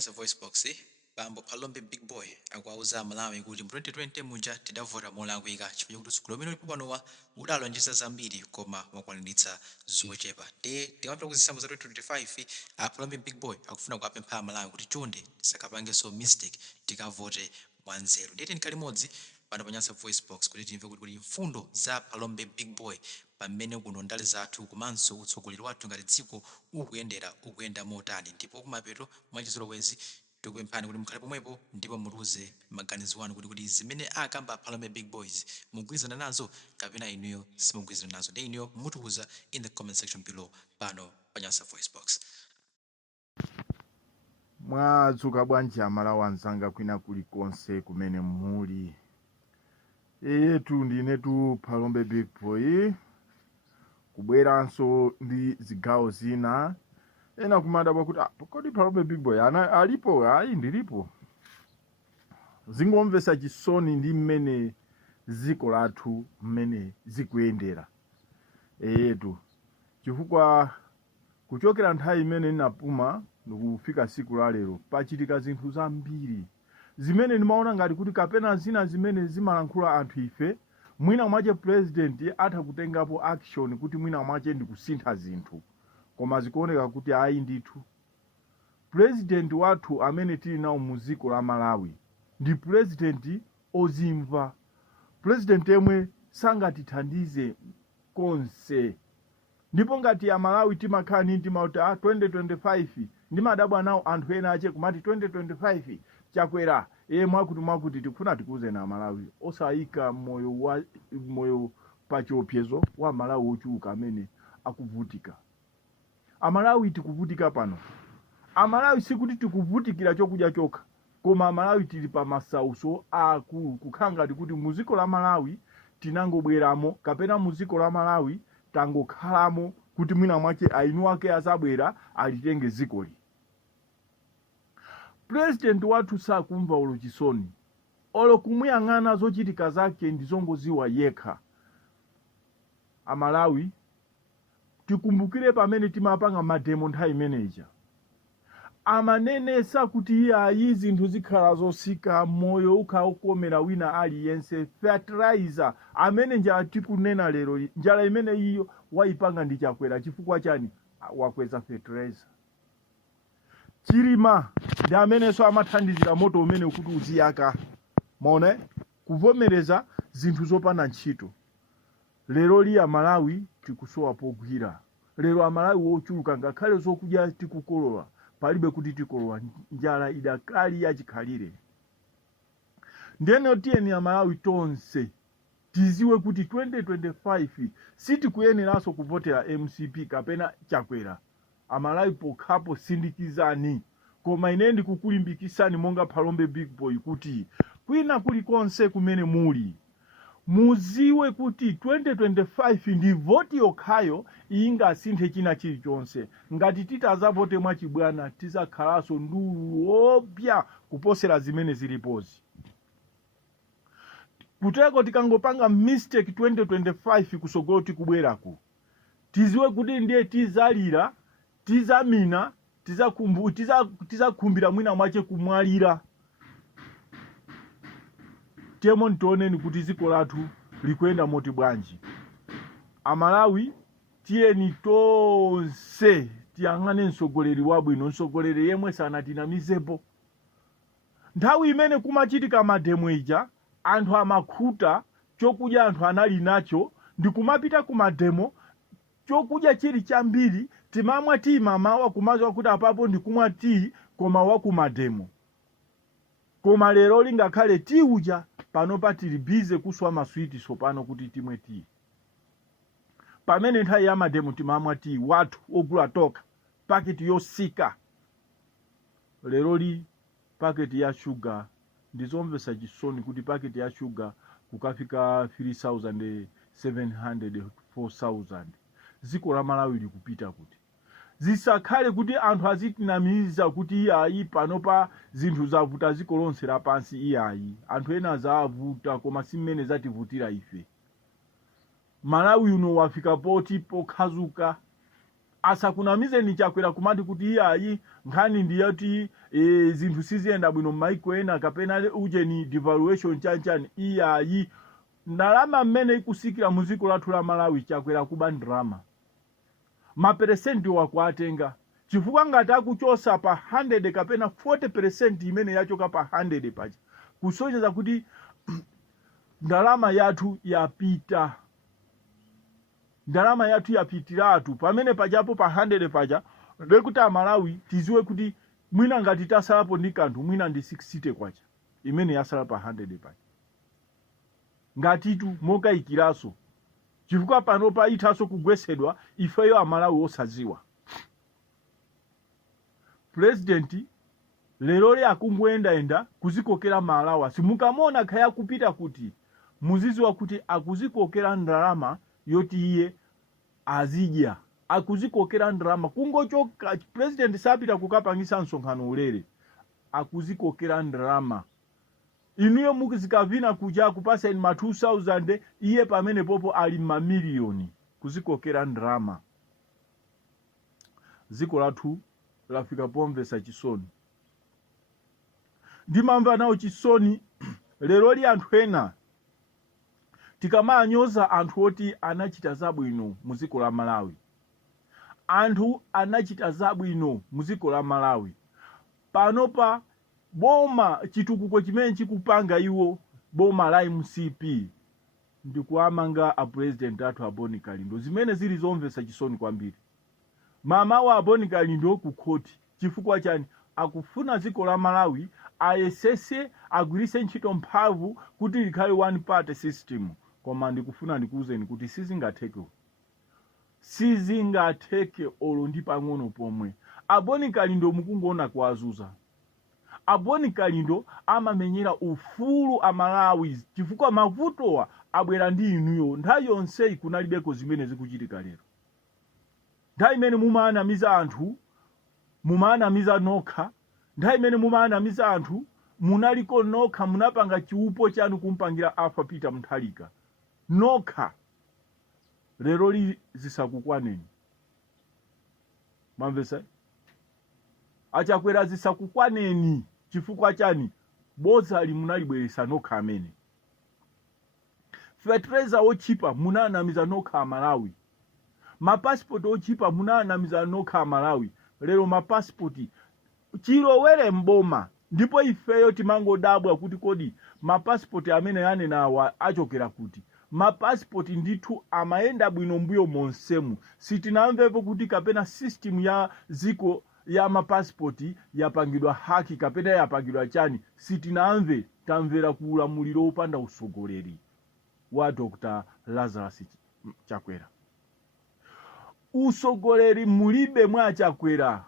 Nyasa VoiceBox bambo Phalombe big boy akwauza Malawi kuti mu 2020 muja tidavota molakwika chifukwa chokuti tsogolo limene lipo panowa udalonjeza zambiri koma wakwaniritsa zochepa. Tikamapita kuzisankho za 2025 Phalombe big boy akufuna kuwapempha Amalawi kuti chonde tisakapangenso mistake tikavote mwanzeru. Ndiye tikhale limodzi pano pa Nyasa VoiceBox kuti timve kuti mfundo za Phalombe big boy pamene kuno ndale zathu komanso utsogoleri wathu ngati dziko ukuyenda motani. Ndipo kumapeto mwachizolowezi tikupemphani kuti mukhale pomwepo ndipo mutiuze maganizo anu kuti zimene akamba Phalombe big boys mugwirizana nazo kapena inuyo simugwirizana nazo. Ndi inuyo mutiuza in the comment section below pano pa Nyasa VoiceBox. Mwadzuka bwanji Malawians anga kwina kulikonse kumene muli. Eyetu ndinetu Phalombe big boy kubweranso ndi zigawo zina ena kumadabwa kuti kodi Phalombe big boy alipo. Ayi ndilipo. Zingomvetsa chisoni ndi mmene dziko lathu mmene zikuyendera. Eyetu chifukwa kuchokera nthawi imene ndinapuma ndikufika siku la lero pachitika zinthu zambiri zimene ndimaona ngati kuti kapena zina zimene zimalankhula anthu ife mwina mwache president atakutengapo action kuti mwina mwache ndikusintha zinthu, koma zikuoneka kuti ayi ndithu. President wathu amene tili nawo mu dziko la Malawi ndi president ozimva, president yemwe sangatithandize konse. Ndipo ngati Amalawi timakhala ndi mtima kuti 2025 ndimadabwa nawo anthu ena ache kumati 2025 chakwera mwakuti tikufuna tikuze na Amalawi osayika moyo pachiopsezo wa Malawi ochuluka amene akuvutika. Amalawi tikuvutika pano. Amalawi sikuti tikuvutikira chokudya chokha, koma Amalawi tili pa masauso akulu kukhala ngati kuti muziko la Malawi tinangobweramo kapena muziko la Malawi tangokhalamo kuti mwina mwache ainu ake azabwera alitenge zikoli. President wathu sakumva olo chisoni, olo kumuyang'ana zochitika zake ndizongoziwa yekha. Amalawi tikumbukire pamene timapanga mademo nthawi imeneja amanenesa kuti ayi zinthu zikhala zosika moyo ukhaokomera wina aliyense. Fertilizer amene njala tikunena lero njala imene iyo waipanga ndi chakwera chifukwa chani? Wakweza fertilizer. Chilima ndi amenenso amathandizira moto umene kuti uziyaka. Maona kuvomereza zinthu zopanda ntchito. Lero li Amalawi tikusowa pogwira. Lero Amalawi wochuluka ngakhale zokudya tikukolola palibe kuti tikolola, njala idakali yachikhalire. Ndeno tiyeni Amalawi tonse tiziwe kuti 2025 sitikuyeneranso kuvotera MCP kapena chakwera. Amalawi pokhapo sindikizani, koma ine ndikukulimbikisani monga Phalombe big boy kuti kwina kulikonse kumene muli muziwe kuti 2025 ndi voti yokhayo ingasinthe china chilichonse. Ngati titazavote mwachibwana tizakhalaso ndulu opya kuposera zimene zilipozi. Kuteko tikangopanga mistake 2025 kusogolo tikubweraku tiziwe kuti ndiye tizalira, tizamina, tizakhumbira mwina mwache kumwalira. Temo ntioneni kuti ziko lathu likuyenda moti bwanji. Amalawi tiyeni tonse tiyang'ane mtsogoleri wabwino, mtsogoleri yemwe sanatinamizepo. Nthawi imene kumachitika mademo ija anthu amakhuta chokudya anthu anali nacho ndikumapita ku mademo chokudya chili chambiri timamwa tii mamawa kumaziwa kuti apapo ndikumwa tii koma wakumademo. Koma lero lingakhale tii uja pano patili bize kuswa maswiti sopano kuti timwe tii. Pamene nthawi ya mademo timamwa tii wathu ogula toka paketi yosika. Lero li paketi ya sugar ndizomvetsa chisoni kuti paketi ya sugar kukafika 3,700 4,000. Ziko la Malawi likupita kuti zisakhale kuti anthu azitinamiza kuti iyayi panopa zinthu zavuta ziko lonse lapansi. Iyayi anthu ena zavuta koma si mmene zativutira ife. Malawi uno wafika poti pokhazuka. Asakunamize ni chakwera kumati kuti iyayi nkhani ndiyoti zinthu siziyenda bwino m'maiko ena kapena ujeni devaluation chanchani iyayi ndalama mmene ikusikira mu dziko lathu la Malawi chakwera kuba ndalama maperesenti wakwatenga chifukwa ngati akuchosa pa 100 kapena 40% imene yachoka pa 100 paja kusonyeza kuti ndalama yathu yapita ndalama yathu yapitiratu pamene pajapo pa 100 paja ndekuti Amalawi tiziwe kuti mwina ngati tasalapo ndi kanthu mwina ndi 60 kwacha imene yasala pa 100 paja ngatitu mokayikiraso chifukwa pano pa ithaso kugwesedwa ifeyo Amalawi osaziwa. President lero akungoyenda kuzikokera Malawi simukamona khaya kupita kuti muziziwa kuti akuzikokera ndalama yoti iye azidya akuzikokera ndalama kungochoka president sapita kukapangisa msonkhano ulere akuzikokera ndalama inuyo mukizikavina kuja kupasa in ma 2000 iye pamene popo ali mamiliyoni kuzikokera ndalama. Ziko lathu lafika pomvesa chisoni ndimamva nawo chisoni lero anthu ena tikamanyoza anthu oti anachita zabwino mu dziko la Malawi. Anthu anachita zabwino mu dziko la Malawi panopa boma chitukuko chimene chikupanga iwo boma la MCP ndikuamanga a president athu Aboni Kalindo zimene zili zomvesa chisoni kwambiri. Mama wa Aboni Kalindo ku khoti chifukwa chani akufuna dziko la Malawi ayesese agwirise ntchito mphamvu kuti likhale one party system koma ndikufuna ndikuuzeni kuti sizingatheke olo ndi pang'ono pomwe. Aboni Kalindo mukungoona kwazuza. Aboni Kalindo amamenyera ufulu Amalawi chifukwa mavutowa abwera ndi inuyo nthawi yonse kunalibeko zimene zikuchitika lero. Nthawi imene mumaanamiza anthu mumaanamiza nokha nthawi imene mumaanamiza anthu munaliko nokha munapanga chiupo chanu kumpangira Alpha Peter Mutharika nokha lero zisakukwaneni. Mwamvesa achakwera zisakukwaneni chifukwa chani boza munalibweresa nokha amene. Fertilizer ochipa munaanamiza nokha Amalawi. Mapassport ochipa munaanamiza nokha Amalawi. Lero mapassport chilowere mboma ndipo ifeyo timangodabwa kuti kodi mapassport amene yanenawa achokera kuti. Mapassport ndithu amaenda bwino mbuyo monsemu sitinamvepo kuti kapena system ya ziko ya mapassport yapangidwa haki kapena yapangidwa chani sitinamve. Tamvera kuulamuliro opanda usogoleri wa Dr. Lazarus Chakwera. Usogoleri mulibe mwa Chakwera.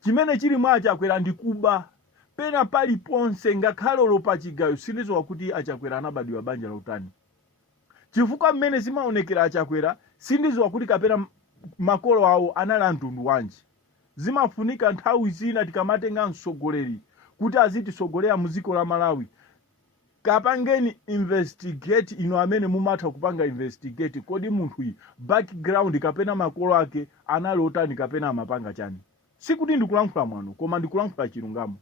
Chimene chili mwa Chakwera ndikuba pena pali ponse ngakhale lopa chigayo silizo kuti Achakwera anabadwa banja la utani. Chifukwa mmene zimaonekera Achakwera sindizo kuti kapena makolo awo anali mtundu wanji. Zimafunika nthawi zina tikamatenga msogoleri kuti azitisogolera mu dziko la Malawi kapangeni investigate ino amene mumatha kupanga investigate kodi munthu background kapena makolo ake anali otani kapena amapanga chani. Sikuti ndikulankhula mwano koma ndikulankhula chilungamo.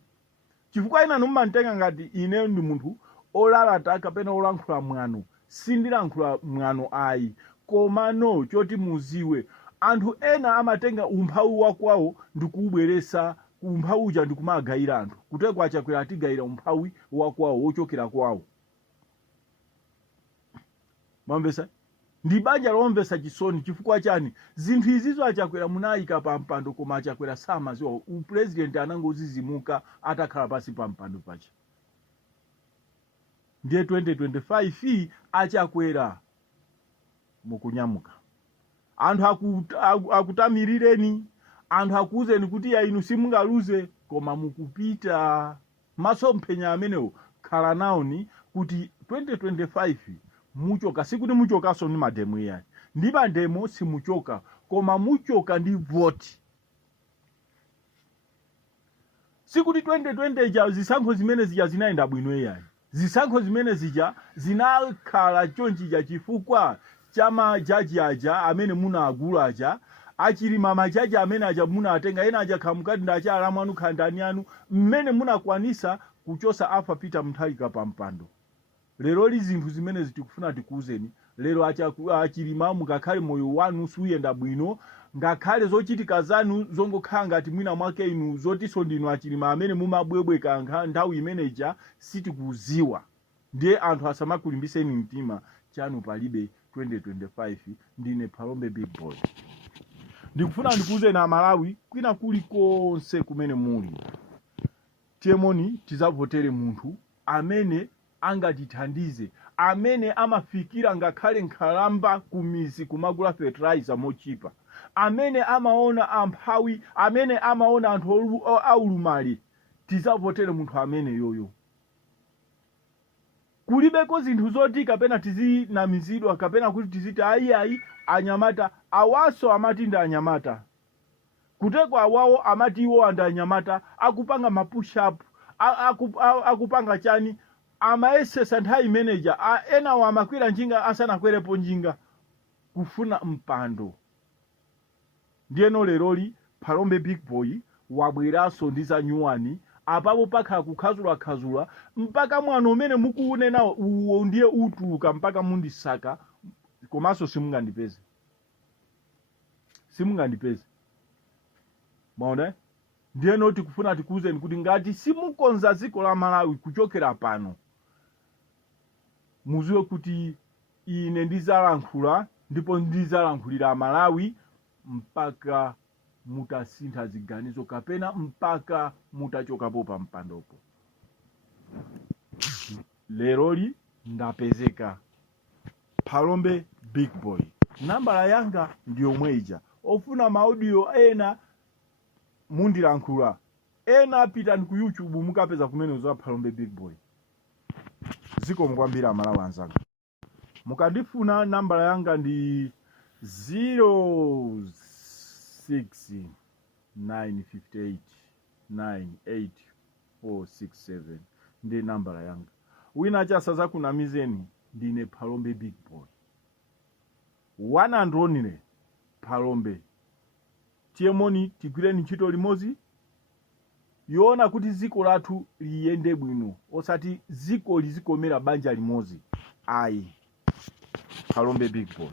Chifukwa ina mumantenga ngati ine ndi munthu olalata kapena olankhula mwano sindilankhula mwano ayi koma no choti muziwe anthu ena amatenga umphawi wakwawo ndikubweresa umphawi uja ndikumagayira anthu kutekwa Achakwera atigayira umphawi wakwawo wochokera kwawo. Mwamvesa ndi banja lomvesa chisoni chifukwa chani zinthu izizo Achakwera munayika pa mpando koma Achakwera samaziwa upresident anangozizimuka atakhala pasi pa mpando pacha. Ndiye 2025 Achakwera mukunyamuka. Anthu akutamirireni anthu akuuzeni kuti ya inu simungaluze koma mukupita masomphenya amenewo khala naoni kuti 2025 muchoka sikuti muchokaso ni mademo yani ndi mademo simuchoka koma muchoka ndi vote. Sikuti 2020 ja zisankho zimene zija zinaenda bwino yani zisankho zimene zija zinakhala chonchi ja chifukwa chama jaji aja amene munagula aja achilima machaji amene aja munatenga ena aja khamukati ndachala mwanu khandani anu mmene munakwanisa kuchosa afa pita mnthawi pampando. Lero zinthu zimene zitikufuna tikuuzeni lero achilima mukakhale moyo wanu suyenda bwino ngakhale zochitika zanu zongokhala ngati mwina mwake inu zotiso ndinu achilima amene mumabwebweka nthawi imeneja sitikuziwa. Ndiye anthu asamakulimbiseni mtima chanu palibe 2025 ndine Phalombe Big Boy. Ndikufuna ndikuuzeni Amalawi kwina kulikonse kumene muli. Tiemoni tizavotere munthu amene angatithandize, amene amafikira ngakhale nkhalamba kumizi kumagula fertilizer mochipa, amene amaona amphawi, amene amaona anthu aulumali. Tizavotere munthu amene yoyo. Kulibeko zinthu zoti kapena tizinamizidwa kapena kuti tiziti ayi anyamata awaso amati ndi anyamata. Kutekwa awawo amati iwo anda anyamata akupanga mapush up akupanga chani amaesesa nthawi manager ena wa amakwira njinga asanakwerepo njinga kufuna mpando. Ndiyeno leroli Phalombe Big Boy wabweraso ndi za nyuwani apapo pakhala kukhazula mpaka mwano umene mukuunena uwo ndiye utuluka mpaka mundisaka komanso simungandipeze. Mwaona? Ndiyeno tikufuna tikuuzeni kuti ngati simukonza dziko la Malawi kuchokera pano muziwe kuti ine ndizalankhula ndipo ndizalankhulira Malawi mpaka mutasintha ziganizo kapena mpaka mutachokapo pa mpandopo. Leroli ndapezeka Phalombe Big Boy. Nambala yanga ndiyo mweja. Ofuna maudio ena mundilankhula. Ena pitani ku YouTube mukapeza kumene za Phalombe Big Boy. Ziko mkwambira Amalawi anzanga. Mukadifuna nambala yanga ndi 0695898467 ndi nambala yanga. Wina chasa za kunamizeni ndine Phalombe Big Boy. One and only Phalombe. Tiemoni tigwireni ntchito limodzi. Yoona kuti ziko lathu liyende bwino osati ziko lizikomera banja limodzi. Ayi. Phalombe Big Boy.